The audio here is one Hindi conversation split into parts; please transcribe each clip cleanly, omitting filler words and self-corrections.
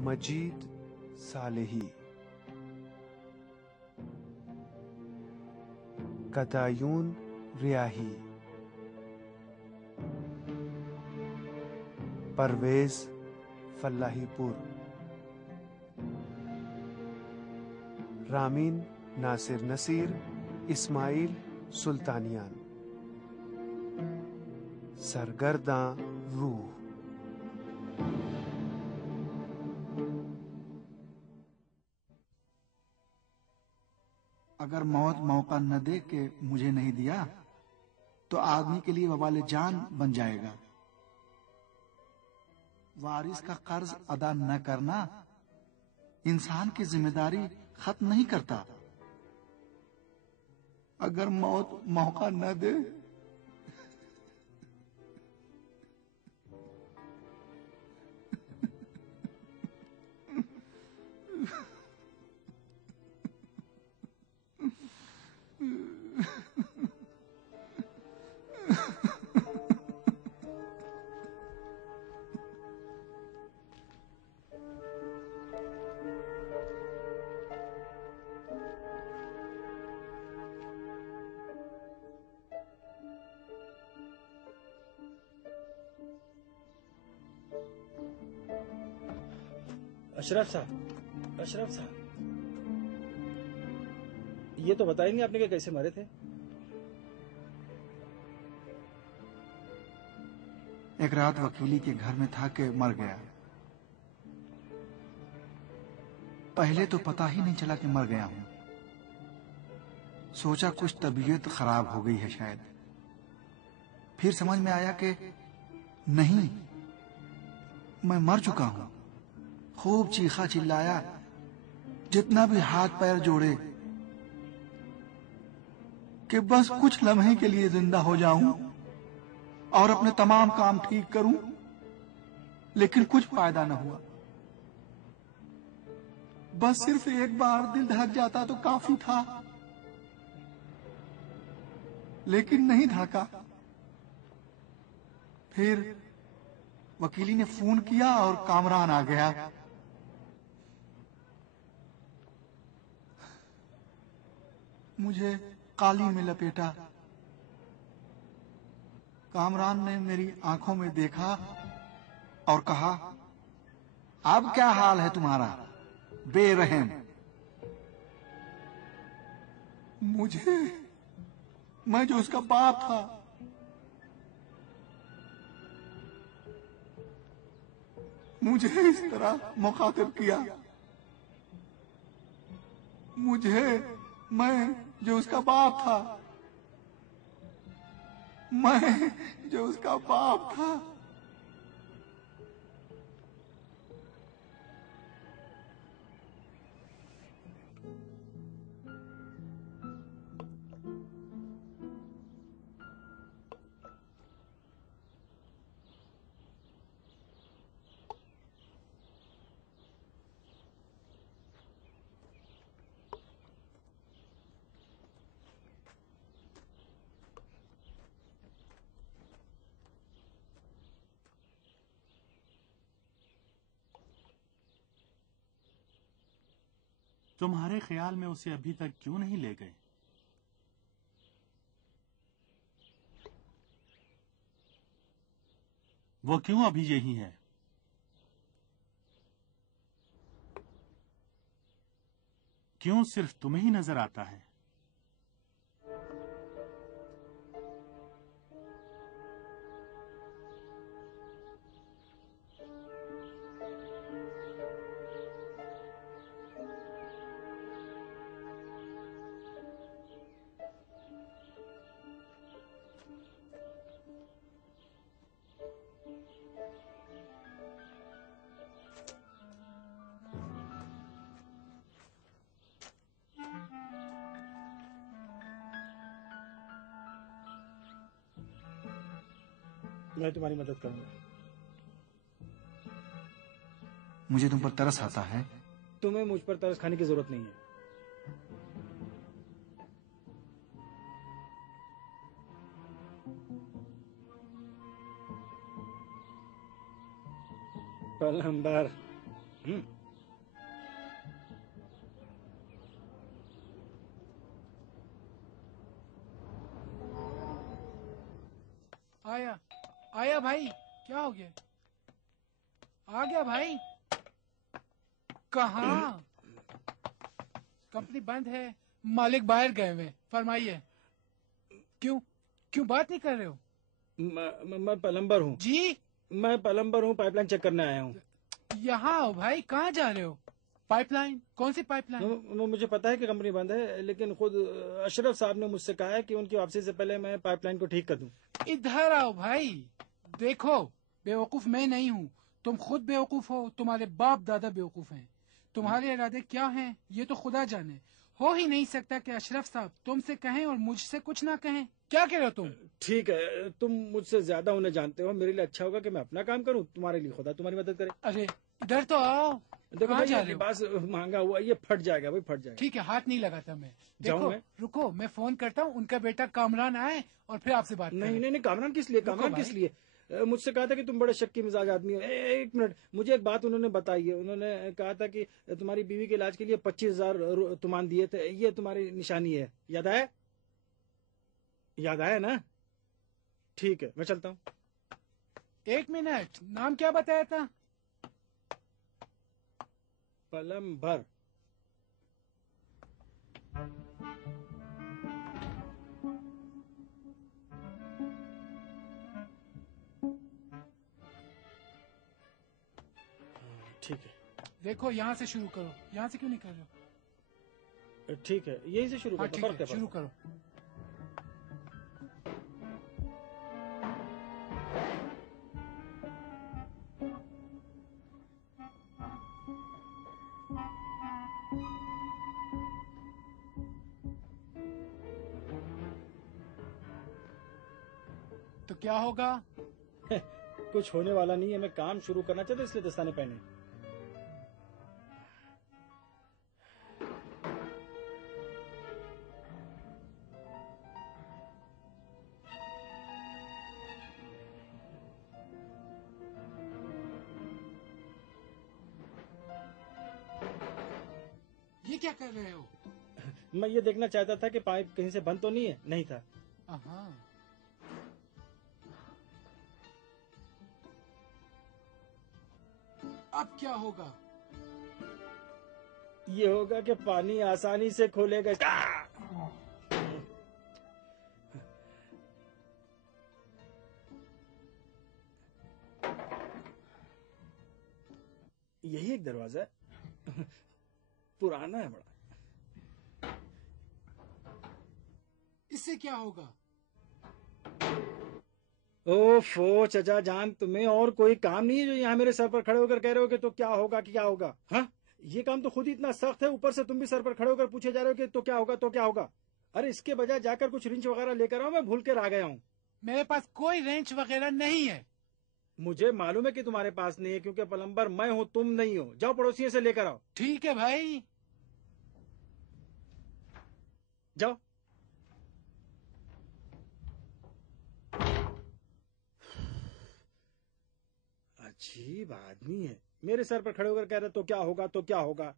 मजीद सालेही, कदायून रियाही, परवेज फल्लाहीपुर, रामीन नासिर नसीर, इस्माइल सुल्तानियान, सरगर्दां रूह। अगर मौत मौका न दे के मुझे नहीं दिया तो आदमी के लिए वबाले जान बन जाएगा। वारिस का कर्ज अदा न करना इंसान की जिम्मेदारी खत्म नहीं करता। अगर मौत मौका न दे अशरफ साहब, ये तो बताएंगे आपने कि कैसे मरे थे? एक रात वकीली के घर में था कि मर गया। पहले तो पता ही नहीं चला कि मर गया हूं। सोचा कुछ तबीयत खराब हो गई है शायद। फिर समझ में आया कि नहीं, मैं मर चुका हूं। खूब चीखा चिल्लाया, जितना भी हाथ पैर जोड़े कि बस कुछ लम्हे के लिए जिंदा हो जाऊं और अपने तमाम काम ठीक करूं, लेकिन कुछ फायदा न हुआ। बस सिर्फ एक बार दिल धड़क जाता तो काफी था, लेकिन नहीं धड़का। फिर वकीली ने फोन किया और कामरान आ गया। मुझे काली में लपेटा। कामरान ने मेरी आंखों में देखा और कहा, अब क्या हाल है तुम्हारा बेरहम? मैं जो उसका बाप था, मुझे इस तरह मुखातिब किया। मैं जो उसका बाप था, मैं जो उसका बाप था। तुम्हारे ख्याल में उसे अभी तक क्यों नहीं ले गए? वो क्यों अभी यही है? क्यों सिर्फ तुम्हें ही नजर आता है? मैं तुम्हारी मदद करूंगा। मुझे तुम पर तरस आता है। तुम्हें मुझ पर तरस खाने की जरूरत नहीं है। पलंबर, हम्म। आया आया भाई, क्या हो गया? आ गया भाई। कहाँ? कंपनी बंद है, मालिक बाहर गए हुए। फरमाइए। क्यों क्यों बात नहीं कर रहे हो? मैं प्लम्बर हूँ जी, मैं प्लम्बर हूँ, पाइपलाइन चेक करने आया हूँ। यहाँ आओ भाई। कहाँ जा रहे हो? पाइपलाइन? कौन सी पाइपलाइन? मुझे पता है कि कंपनी बंद है, लेकिन खुद अशरफ साहब ने मुझसे कहा है कि उनकी वापसी से पहले मैं पाइपलाइन को ठीक कर दूं। इधर आओ भाई। देखो, बेवकूफ मैं नहीं हूँ, तुम खुद बेवकूफ हो, तुम्हारे बाप दादा बेवकूफ हैं। तुम्हारे इरादे क्या हैं ये तो खुदा जाने। हो ही नहीं सकता कि अशरफ साहब तुमसे कहें और मुझसे कुछ ना कहें। क्या कह रहे हो तुम? ठीक है, तुम मुझसे ज्यादा उन्हें जानते हो। मेरे लिए अच्छा होगा कि मैं अपना काम करूं, तुम्हारे लिए खुदा तुम्हारी मदद करे। अरे इधर तो आओ। देखो कहाँ भाई, जा ये रहे हो? लिबास महंगा हुआ, ये फट जाएगा भाई, फट जाएगा। ठीक है, हाथ नहीं लगाता मैं। जाऊं देखो मैं? रुको, मैं फोन करता हूँ, उनका बेटा कामरान आए और फिर आपसे बात नहीं करें। नहीं नहीं, कामरान किस लिए? रुको कामरान किस भाई। लिए? मुझसे कहा था कि तुम बड़े शक्की मिजाज आदमी हो। एक मिनट, मुझे एक बात उन्होंने बताई है। उन्होंने कहा था कि तुम्हारी बीवी के इलाज के लिए 25,000 तुमान दिए थे, ये तुम्हारी निशानी है। याद आया? याद आया ना? ठीक है, मैं चलता हूँ। एक मिनट, नाम क्या बताया था? प्लम्बर। ठीक है। देखो, यहाँ से शुरू करो। यहाँ से क्यों नहीं कर रहे हो? ठीक है, यही से शुरू हाँ करता ठीक फर्क है, क्या शुरू पड़ता? करो। तो क्या होगा? कुछ होने वाला नहीं है। मैं काम शुरू करना चाहता, इसलिए दस्ताने पहने। ये क्या कर रहे हो? मैं ये देखना चाहता था कि पाइप कहीं से बंद तो नहीं है। नहीं था। हाँ, अब क्या होगा? ये होगा कि पानी आसानी से खोलेगा। यही एक दरवाजा है। पुराना है बड़ा। इससे क्या होगा? ओफो चचा जान, तुम्हें और कोई काम नहीं है जो यहाँ मेरे सर पर खड़े होकर कह रहे हो कि तो क्या होगा कि क्या होगा? हाँ, ये काम तो खुद ही इतना सख्त है, ऊपर से तुम भी सर पर खड़े होकर पूछे जा रहे हो कि तो क्या होगा, तो क्या होगा? अरे इसके बजाय जाकर कुछ रिंच वगैरह लेकर आओ, मैं भूल कर आ गया हूँ। मेरे पास कोई रेंच वगैरह नहीं है। मुझे मालूम है कि तुम्हारे पास नहीं है, क्योंकि प्लम्बर मैं हूँ, तुम नहीं हो। जाओ पड़ोसियों से लेकर आओ। ठीक है भाई। जाओ। अजीब आदमी है, मेरे सर पर खड़े होकर कह रहे तो क्या होगा, तो क्या होगा?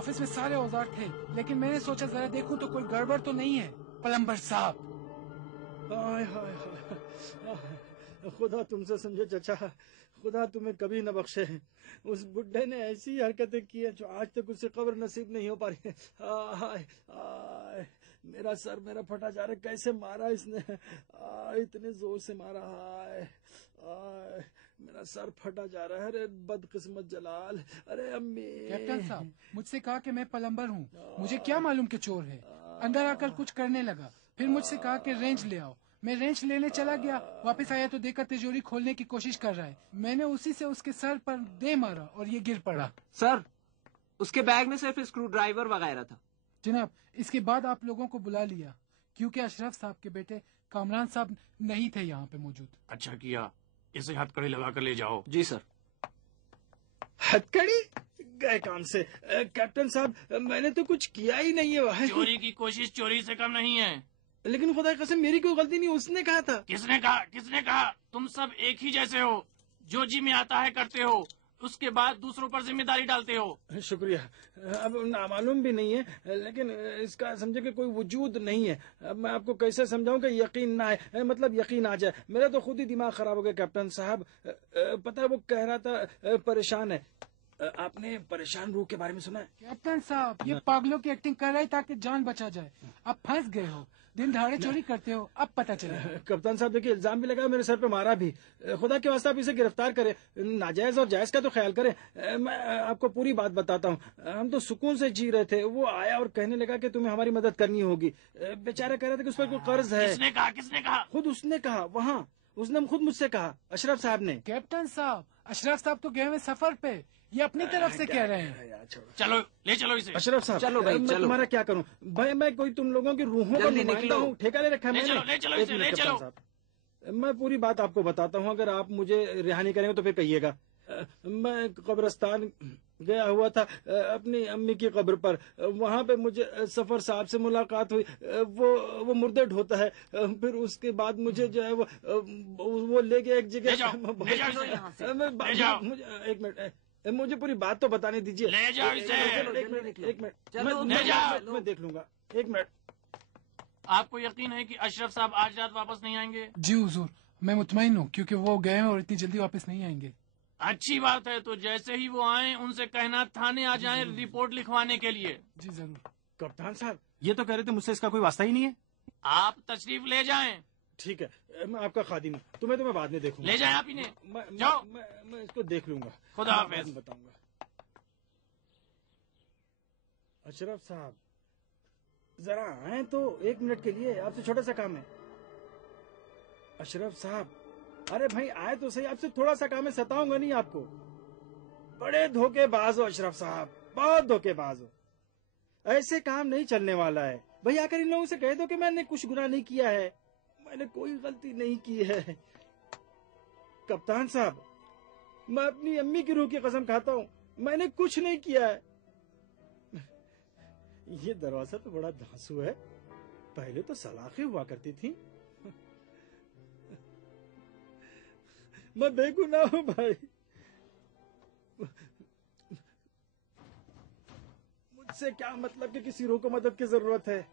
ऑफिस में सारे औजार थे, लेकिन मैंने सोचा जरा देखूं तो कोई गड़बड़ तो नहीं है। प्लम्बर साहब, हाय हाय हाय, खुदा तुमसे समझे चचा, खुदा तुम्हें कभी न बख्शे। उस बुड्ढे ने ऐसी हरकतें की है जो आज तक उसे कब्र नसीब नहीं हो पा रही है। हाय हाय, मेरा सर मेरा फटा जा रहा है, कैसे मारा इसने, इतने जोर से मारा। हाय हाय, मेरा सर फटा जा रहा है। अरे बदकिस्मत जलाल, अरे अम्मी। कैप्टन साहब, मुझसे कहा कि मैं प्लम्बर हूँ, मुझे क्या मालूम कि चोर है। अंदर आकर कुछ करने लगा, फिर मुझसे कहा कि रेंच ले आओ। मैं रेंच लेने चला गया, वापस आया तो देखा तिजोरी खोलने की कोशिश कर रहा है। मैंने उसी से उसके सर पर दे मारा और ये गिर पड़ा। सर, उसके बैग में सिर्फ स्क्रू ड्राइवर वगैरह था। जनाब, इसके बाद आप लोगों को बुला लिया क्योंकि अशरफ साहब के बेटे कामरान साहब नहीं थे यहाँ पे मौजूद। अच्छा किया, इसे हथकड़ी लगा कर ले जाओ। जी सर। हथकड़ी गए काम से। कैप्टन साहब, मैंने तो कुछ किया ही नहीं है। वह चोरी की कोशिश चोरी से कम नहीं है। लेकिन खुदा की कसम मेरी कोई गलती नहीं, उसने कहा था। किसने कहा? किसने कहा? तुम सब एक ही जैसे हो, जो जी में आता है करते हो, उसके बाद दूसरों पर जिम्मेदारी डालते हो। शुक्रिया। अब नामालूम भी नहीं है, लेकिन इसका समझे कि कोई वजूद नहीं है। अब मैं आपको कैसे समझाऊं कि यकीन ना आए, मतलब यकीन आ जाए। मेरा तो खुद ही दिमाग खराब हो गया कैप्टन साहब। पता है वो कह रहा था परेशान है। आपने परेशान रूह के बारे में सुना है? कैप्टन साहब, ये पागलों की एक्टिंग कर रहे ताकि जान बचा जाए। अब फंस गए हो, दिन दहाड़े चोरी करते हो, अब पता चला। कप्तान साहब देखिए, इल्जाम भी लगा, मेरे सर पे मारा भी। खुदा के वास्ते आप इसे गिरफ्तार करें, नाजायज और जायज का तो ख्याल करें। मैं आपको पूरी बात बताता हूँ। हम तो सुकून से जी रहे थे, वो आया और कहने लगा कि तुम्हें हमारी मदद करनी होगी। बेचारा कह रहा था कि उस पर कोई कर्ज है। किसने कहा? किसने कहा? खुद उसने कहा, वहाँ उसने खुद मुझसे कहा, अशरफ साहब ने। कैप्टन साहब, अशरफ साहब तो गए हुए सफर पे, ये अपनी तरफ से कह रहे हैं। चलो ले चलो इसे। अशरफ साहब, चलो भाई, मैं चलो। तुम्हारा क्या करूं भाई? मैं कोई तुम लोगों की रूहों का जल्दी नुमाइंदा निकलो। हूं, ठेका ले रखा है ले मैंने। चलो, ले चलो एक इसे, मिनट ले कप्तान चलो। साहब, मैं पूरी बात आपको बताता हूं। अगर आप मुझे रिहा नहीं करेंगे तो फिर कहिएगा। मैं कब्रिस्तान गया हुआ था अपनी अम्मी की कब्र पर। वहाँ पे मुझे सफर साहब से मुलाकात हुई। वो मुर्दे ढोता है। फिर उसके बाद मुझे जो है वो ले गया एक जगह। ले जाओ इसे। ले जाओ। मुझे एक मिनट, मुझे पूरी बात तो बताने दीजिए। ले जाओ इसे। एक मिनट, चलो, मैं ले जाओ। मैं देख लूंगा। एक मिनट। आपको यकीन है कि अशरफ साहब आज रात वापस नहीं आएंगे? जी हुजूर, मैं मुतमईन हूँ क्योंकि वो गए हैं और इतनी जल्दी वापस नहीं आएंगे। अच्छी बात है, तो जैसे ही वो आए उनसे कहना थाने आ जाएं रिपोर्ट लिखवाने के लिए। जी जरूर। कप्तान साहब, ये तो कह रहे थे मुझसे इसका कोई वास्ता ही नहीं है। आप तशरीफ ले जाएं। ठीक है, मैं आपका खादिम हूँ। तुम्हें तो मैं बाद में देखूंगा। ले जाएं आप इन्हें। मैं जाओ। मैं इसको देख लूंगा। खुदा मैं हाफिज। बाद में बताऊंगा। अशरफ साहब, जरा आए तो 1 मिनट के लिए, आपसे छोटा सा काम है। अशरफ साहब, अरे भाई आए तो सही, आपसे थोड़ा सा काम है, सताऊंगा नहीं आपको। बड़े धोखेबाज हो अशरफ साहब, बहुत धोखेबाज हो। ऐसे काम नहीं चलने वाला है। भाई आकर इन लोगों से कह दो कि मैंने कुछ गुनाह नहीं किया है, मैंने कोई गलती नहीं की है। कप्तान साहब, मैं अपनी अम्मी की रूह की कसम खाता हूँ, मैंने कुछ नहीं किया है। ये दरवाजा तो बड़ा धांसू है, पहले तो सलाखें हुआ करती थी। मैं बेगुनाह हूँ भाई, मुझसे क्या मतलब कि किसी रूह को मदद की जरूरत है।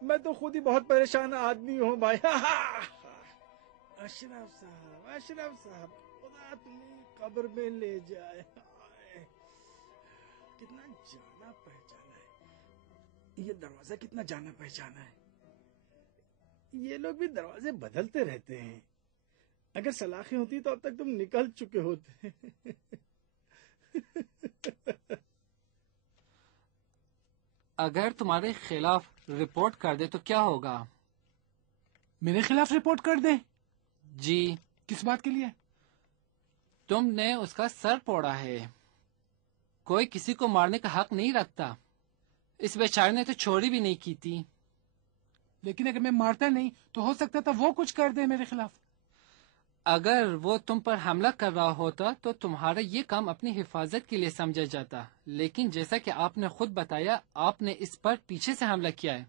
मैं तो खुद ही बहुत परेशान आदमी हूँ भाई। अशरफ साहब, खुदा तुम्हें कब्र में ले जाए। कितना जाना पहचाना है ये दरवाजा, कितना जाना पहचाना है। ये लोग भी दरवाजे बदलते रहते हैं। अगर सलाखें होती तो अब तक तुम निकल चुके होते। अगर तुम्हारे खिलाफ रिपोर्ट कर दे तो क्या होगा? मेरे खिलाफ रिपोर्ट कर दे? जी। किस बात के लिए? तुमने उसका सर फोड़ा है। कोई किसी को मारने का हक नहीं रखता। इस बेचारे ने तो चोरी भी नहीं की थी। लेकिन अगर मैं मारता नहीं तो हो सकता था वो कुछ कर दे मेरे खिलाफ। अगर वो तुम पर हमला कर रहा होता तो तुम्हारा ये काम अपनी हिफाजत के लिए समझा जाता, लेकिन जैसा कि आपने खुद बताया, आपने इस पर पीछे से हमला किया है।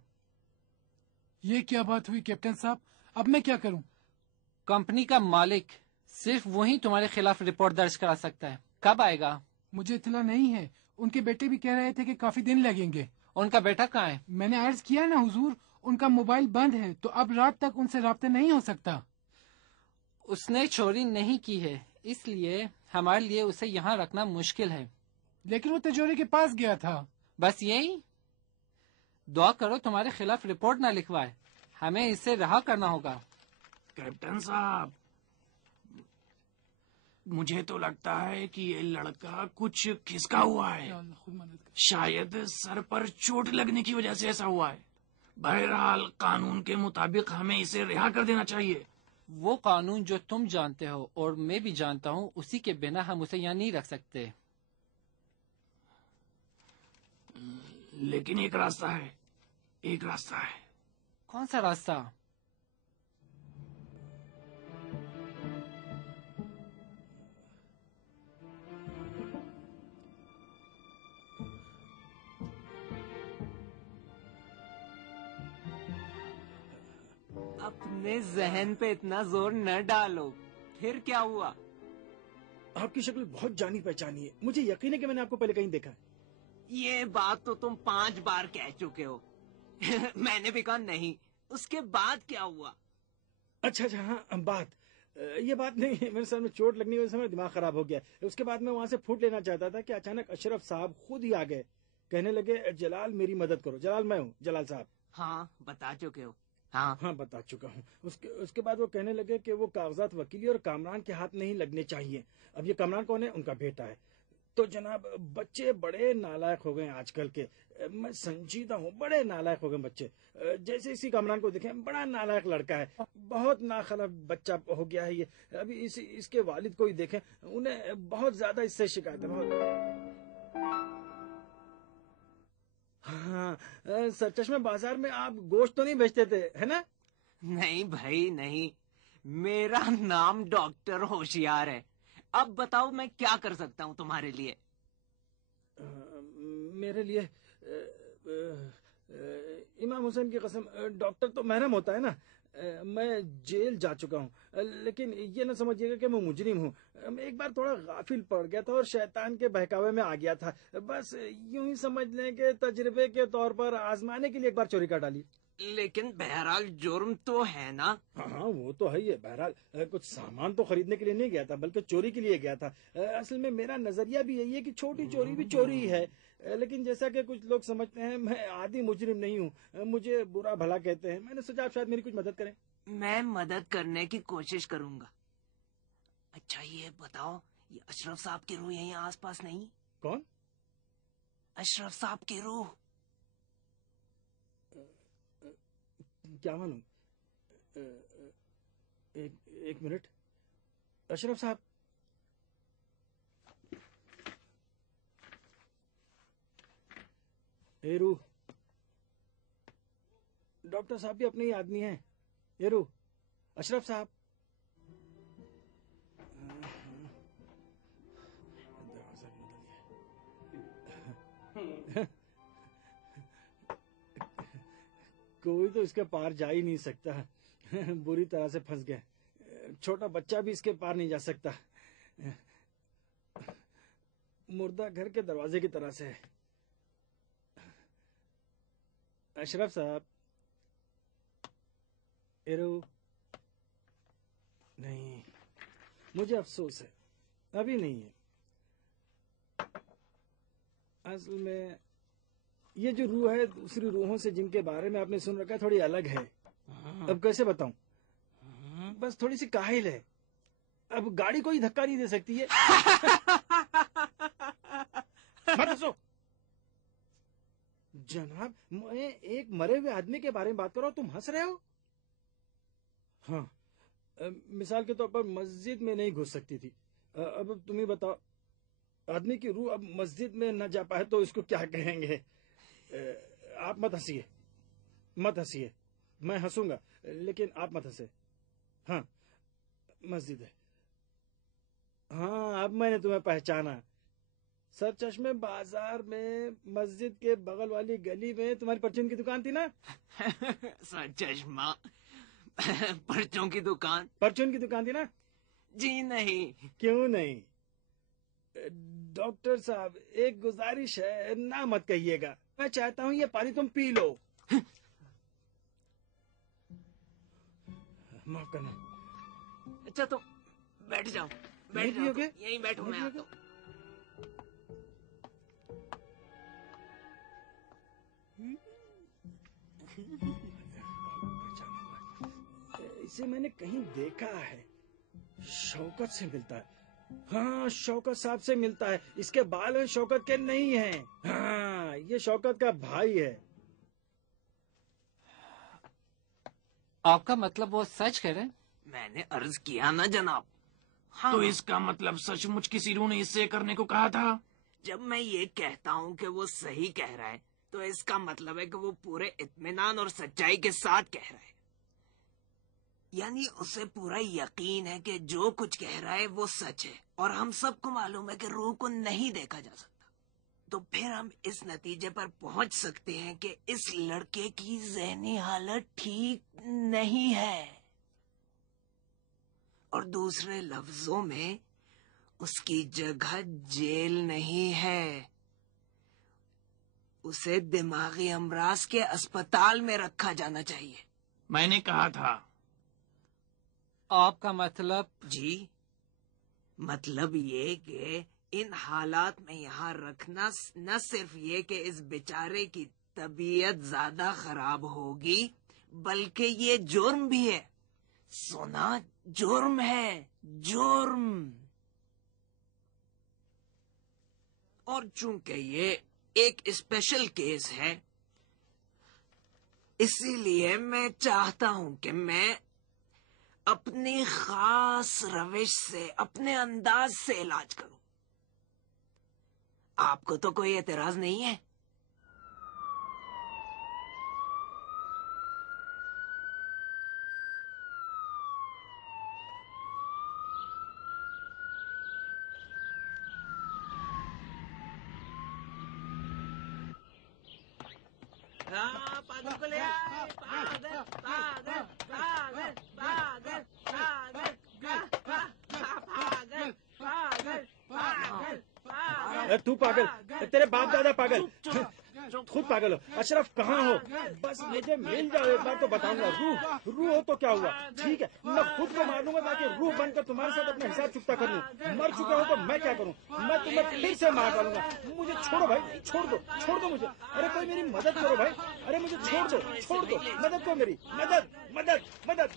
ये क्या बात हुई कैप्टन साहब? अब मैं क्या करूं? कंपनी का मालिक सिर्फ वही तुम्हारे खिलाफ रिपोर्ट दर्ज करा सकता है। कब आएगा? मुझे इतला नहीं है। उनके बेटे भी कह रहे थे कि काफी दिन लगेंगे। उनका बेटा कहाँ है? मैंने अर्ज किया ना हुजूर, उनका मोबाइल बंद है तो अब रात तक उनसे राब्ता नहीं हो सकता। उसने चोरी नहीं की है, इसलिए हमारे लिए उसे यहाँ रखना मुश्किल है। लेकिन वो तिजोरी के पास गया था। बस यही? दुआ करो तुम्हारे खिलाफ रिपोर्ट ना लिखवाए, हमें इसे रहा करना होगा। कैप्टन साहब, मुझे तो लगता है कि ये लड़का कुछ खिसका हुआ है। या अल्लाह, खुद मदद कर। शायद सर पर चोट लगने की वजह से ऐसा हुआ है। बहरहाल कानून के मुताबिक हमें इसे रिहा कर देना चाहिए। वो कानून जो तुम जानते हो और मैं भी जानता हूँ, उसी के बिना हम उसे यहाँ नहीं रख सकते। लेकिन एक रास्ता है, एक रास्ता है। कौन सा रास्ता? अपने जहन पे इतना जोर न डालो। फिर क्या हुआ? आपकी शक्ल बहुत जानी पहचानी है, मुझे यकीन है कि मैंने आपको पहले कहीं देखा है। ये बात तो तुम 5 बार कह चुके हो। मैंने भी कहा नहीं। उसके बाद क्या हुआ? अच्छा अच्छा, हाँ बात, ये बात नहीं, मेरे सर में चोट लगने की वजह से मेरा दिमाग खराब हो गया। उसके बाद मैं वहां से फूट लेना चाहता था कि अचानक अशरफ साहब खुद ही आ गए। कहने लगे, जलाल मेरी मदद करो। जलाल मैं हूँ, जलाल साहब। हाँ, बता चुके हो। हाँ हाँ बता चुका हूँ। उसके बाद वो कहने लगे कि वो कागजात वकीली और कामरान के हाथ नहीं लगने चाहिए। अब ये कामरान कौन है? उनका बेटा है। तो जनाब, बच्चे बड़े नालायक हो गए आजकल के। मैं संजीदा हूँ, बड़े नालायक हो गए बच्चे। जैसे इसी कामरान को देखें, बड़ा नालायक लड़का है, बहुत नाखला बच्चा हो गया है ये। अभी इसके वालिद को ही देखें, उन्हें बहुत ज्यादा इससे शिकायत है, बहुत। हाँ, सरचश्मे बाजार में आप गोश्त तो नहीं बेचते थे, है ना? नहीं भाई नहीं, मेरा नाम डॉक्टर होशियार है। अब बताओ मैं क्या कर सकता हूँ तुम्हारे लिए? मेरे लिए इमाम हुसैन की कसम, डॉक्टर तो महरम होता है ना। मैं जेल जा चुका हूँ, लेकिन ये ना समझिएगा कि मैं मुजरिम हूँ। एक बार थोड़ा गाफिल पड़ गया था और शैतान के बहकावे में आ गया था। बस यूं ही समझ लें कि तजर्बे के तौर पर आजमाने के लिए एक बार चोरी कर डाली। लेकिन बहरहाल जुर्म तो है ना? हाँ वो तो है ही है। बहरहाल कुछ सामान तो खरीदने के लिए नहीं गया था, बल्कि चोरी के लिए गया था। असल में मेरा नजरिया भी यही है कि छोटी चोरी भी चोरी ही है। लेकिन जैसा कि कुछ लोग समझते हैं, मैं आदि मुजरिम नहीं हूँ। मुझे बुरा भला कहते हैं। मैंने सोचा आप शायद मेरी कुछ मदद करें। मैं मदद करने की कोशिश करूंगा। अच्छा ये बताओ, ये अशरफ साहब की रूह यहीं आसपास नहीं? कौन? अशरफ साहब की रूह। क्या मालूम। एक मिनट। अशरफ साहब, ए रूह, डॉक्टर साहब भी अपने ही आदमी हैं। ये रूह, अशरफ साहब। दरवाजा बदल गया। कोई तो इसके पार जा ही नहीं सकता। बुरी तरह से फंस गए। छोटा बच्चा भी इसके पार नहीं जा सकता। मुर्दा घर के दरवाजे की तरह से है। अशरफ साहब, एरो नहीं, मुझे अफसोस है, अभी नहीं है। असल में ये जो रूह है, दूसरी रूहों से जिनके बारे में आपने सुन रखा है, थोड़ी अलग है। अब कैसे बताऊं, बस थोड़ी सी काहिल है। अब गाड़ी कोई धक्का नहीं दे सकती है। मत हंसो जनाब, मैं एक मरे हुए आदमी के बारे में बात कर रहा हूं, तुम हंस रहे हो। हाँ, मिसाल के तौर पर मस्जिद में नहीं घुस सकती थी। अब तुम ही बताओ, आदमी की रूह अब मस्जिद में न जा पाए तो इसको क्या कहेंगे। आप मत हंसिए, मत हंसिए। मैं हंसूंगा लेकिन आप मत हंसे। हाँ, मस्जिद है। हाँ, अब मैंने तुम्हें पहचाना। सर चश्मे बाजार में मस्जिद के बगल वाली गली में तुम्हारी परचून की दुकान थी ना। सर चश्मा, परचून की दुकान? परचून की दुकान थी ना? जी नहीं। क्यों नहीं? डॉक्टर साहब, एक गुजारिश है, ना मत कहिएगा। मैं चाहता हूँ ये पानी तुम पी लो। माफ करना। अच्छा तो बैठ जाओ, नहीं बैठ जाओ, पियोगे? यहीं बैठो, नहीं मैं आता हूँ। इसे मैंने कहीं देखा है। शौकत से मिलता है। हाँ, शौकत साहब से मिलता है। इसके बाल शौकत के नहीं हैं। हाँ, ये शौकत का भाई है। आपका मतलब वो सच कह रहे हैं? मैंने अर्ज किया ना जनाब। हाँ, तो इसका मतलब सचमुच किसी रूह ने इससे करने को कहा था? जब मैं ये कहता हूँ कि वो सही कह रहा है, तो इसका मतलब है कि वो पूरे इत्मीनान और सच्चाई के साथ कह रहा है। यानी उसे पूरा यकीन है कि जो कुछ कह रहा है वो सच है, और हम सबको मालूम है कि रूह को नहीं देखा जा सकता। तो फिर हम इस नतीजे पर पहुंच सकते हैं कि इस लड़के की ज़हनी हालत ठीक नहीं है, और दूसरे लफ्जों में उसकी जगह जेल नहीं है। उसे दिमागी अमराज के अस्पताल में रखा जाना चाहिए। मैंने कहा था। आपका मतलब? जी, मतलब ये कि इन हालात में यहाँ रखना न सिर्फ ये कि इस बेचारे की तबीयत ज्यादा खराब होगी, बल्कि ये जुर्म भी है। सुना, जुर्म है, जुर्म। और चूंकि ये एक स्पेशल केस है, इसीलिए मैं चाहता हूं कि मैं अपनी खास रविश से, अपने अंदाज से इलाज करूं। आपको तो कोई एतराज नहीं है? पागल को ले आए, पागल, पागल, पागल, पागल, पागल, पागल, पागल, पागल, पागल। तू पागल, तेरे बाप दादा पागल, खुद पागल हो। अशरफ कहाँ हो? बस मुझे मिल जाओ एक बार तो बताऊंगा। रूह हो तो क्या हुआ? ठीक है, मैं खुद को मार लूंगा ताकि रूह बनकर तुम्हारे साथ अपना हिसाब चुकता कर लूं। मर चुके हो तो मैं क्या करूं? मैं तुम्हें फिर से मार डालूंगा। मुझे छोड़ो भाई, छोड़ दो मुझे। अरे कोई मेरी मदद करो भाई। अरे मुझे छोड़ दो, मदद करो मेरी, मदद।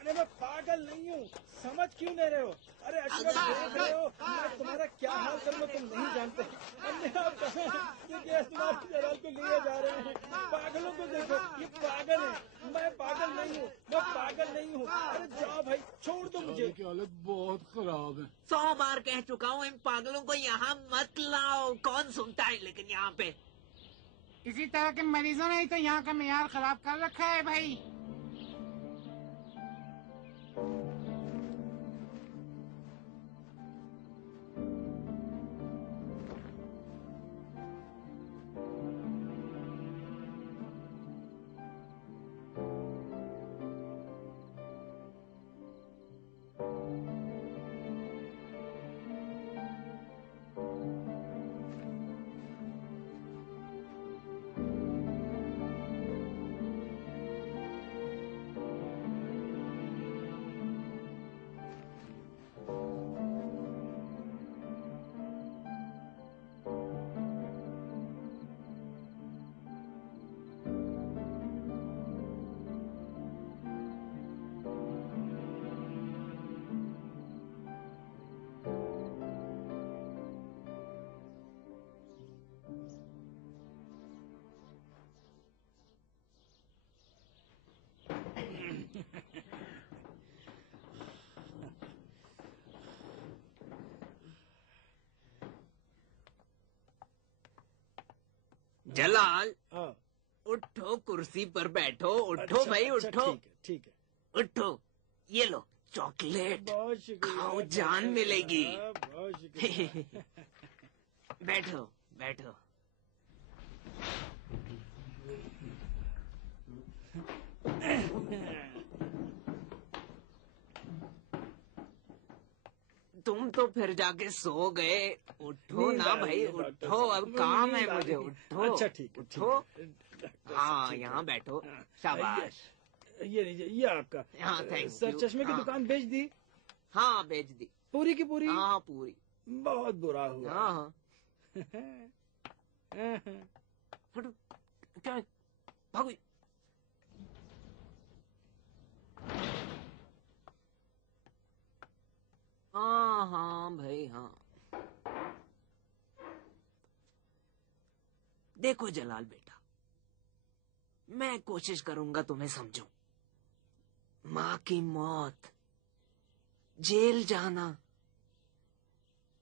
अरे मैं पागल नहीं हूँ, समझ क्यों नहीं रहे हो? अरे अशरफ, देख रहे हो मैं तुम्हारा क्या हाल करूँ तुम नहीं जानते। अन्य आप कहाँ हैं? ये गैस तुम्हारे जलाल को लिए जा रहे हैं। पागलों को देखो, ये पागल है। मैं पागल नहीं हूँ। अरे जाओ भाई, छोड़ दो मुझे। की हालत बहुत खराब है। 100 बार कह चुका हूँ इन पागलों को यहाँ मत लाओ। कौन सुनता है लेकिन यहाँ पे। इसी तरह के मरीजों ने ही तो यहाँ का मेयार खराब कर रखा है भाई। जलाल, हाँ, उठो, कुर्सी पर बैठो। उठो अच्छा, भाई, अच्छा, उठो, ठीक है। उठो। ये लो चॉकलेट, बहुत शुक्रिया। खाओ, जान मिलेगी। बहुत शुक्रिया। बैठो। तुम तो फिर जाके सो गए। उठो नींद ना आ रही भाई, है, डॉक्टर उठो, साहब, अब मुझे काम नींद है आ मुझे। रही है। उठो, अच्छा ठीक है, उठो। ठीक है। डॉक्टर साहब, हाँ, ठीक है। यहाँ बैठो। हाँ, शाबाश। ये लीजिए, ये आपका। हाँ, थैंक सर, यू। चश्मे की हाँ। दुकान बेच दी? हाँ, बेच दी। पूरी की पूरी? हाँ, पूरी। बहुत बुरा हुआ। हाँ हाँ। हटो, क्या भागो। हाँ हाँ भाई, हाँ। देखो जलाल बेटा, मैं कोशिश करूंगा तुम्हें समझूं। माँ की मौत, जेल जाना,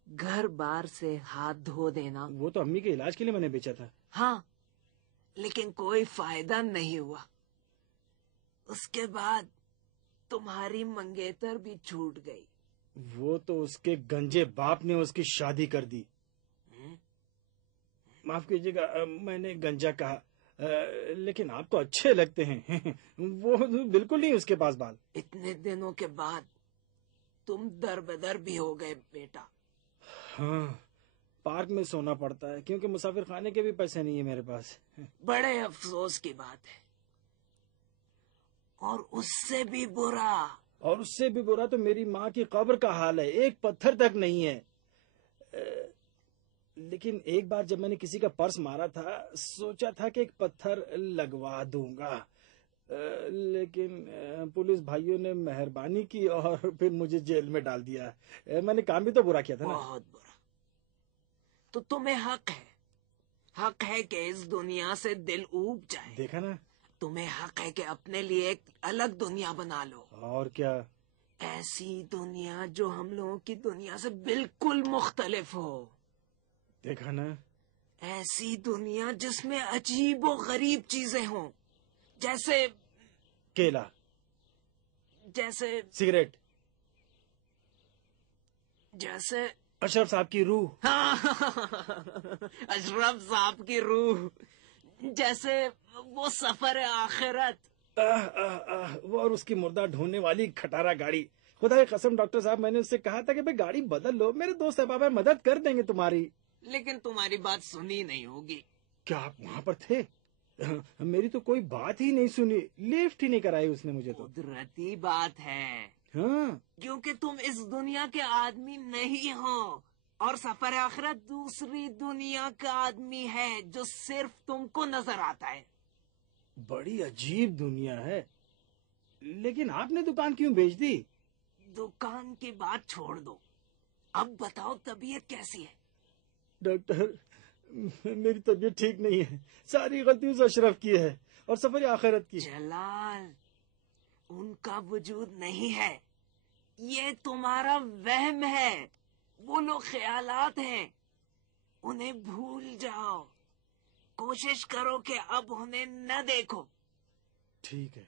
घर बार से हाथ धो देना, वो तो अम्मी के इलाज के लिए मैंने बेचा था। हाँ, लेकिन कोई फायदा नहीं हुआ। उसके बाद तुम्हारी मंगेतर भी छूट गई। वो तो उसके गंजे बाप ने उसकी शादी कर दी। माफ कीजिएगा, मैंने गंजा कहा। लेकिन आप तो अच्छे लगते हैं। वो बिल्कुल नहीं उसके पास बाल। इतने दिनों के बाद तुम दरबदर भी हो गए बेटा। हाँ, पार्क में सोना पड़ता है क्योंकि मुसाफिर खाने के भी पैसे नहीं है मेरे पास। बड़े अफसोस की बात है। और उससे भी बुरा, तो मेरी माँ की कब्र का हाल है। एक पत्थर तक नहीं है। लेकिन एक बार जब मैंने किसी का पर्स मारा था, सोचा था कि एक पत्थर लगवा दूंगा। लेकिन पुलिस भाइयों ने मेहरबानी की और फिर मुझे जेल में डाल दिया। मैंने काम भी तो बुरा किया था ना। बहुत बुरा। तो तुम्हें हक है कि इस दुनिया से दिल ऊब जाए। देखा ना, तुम्हें हक है कि अपने लिए एक अलग दुनिया बना लो। और क्या? ऐसी दुनिया जो हम लोगों की दुनिया से बिल्कुल मुख्तलिफ हो। देखा ना, ऐसी दुनिया जिसमें अजीब और गरीब चीजें हों, जैसे केला, जैसे सिगरेट, जैसे अशरफ साहब की रूह। हाँ, अशरफ साहब की रूह, जैसे वो सफर आखिरत। वो और उसकी मुर्दा ढूंढने वाली खटारा गाड़ी। खुदा की कसम डॉक्टर साहब, मैंने उससे कहा था कि भाई गाड़ी बदल लो, मेरे दोस्त अहबाब है, मदद कर देंगे तुम्हारी। लेकिन तुम्हारी बात सुनी नहीं होगी। क्या आप वहाँ पर थे? मेरी तो कोई बात ही नहीं सुनी, लिफ्ट ही नहीं कराई उसने मुझे तो। कुदरती बात है। हाँ, क्योंकि तुम इस दुनिया के आदमी नहीं हो और सफर आखिरत दूसरी दुनिया का आदमी है जो सिर्फ तुमको नजर आता है। बड़ी अजीब दुनिया है। लेकिन आपने दुकान क्यों बेच दी? दुकान की बात छोड़ दो, अब बताओ तबीयत कैसी है? डॉक्टर, मेरी तबीयत ठीक नहीं है। सारी गलती उस अशरफ की है और सफर आखिरत की। जलाल, उनका वजूद नहीं है, ये तुम्हारा वहम है। वो लोग ख्यालात हैं, उन्हें भूल जाओ। कोशिश करो कि अब उन्हें न देखो। ठीक है।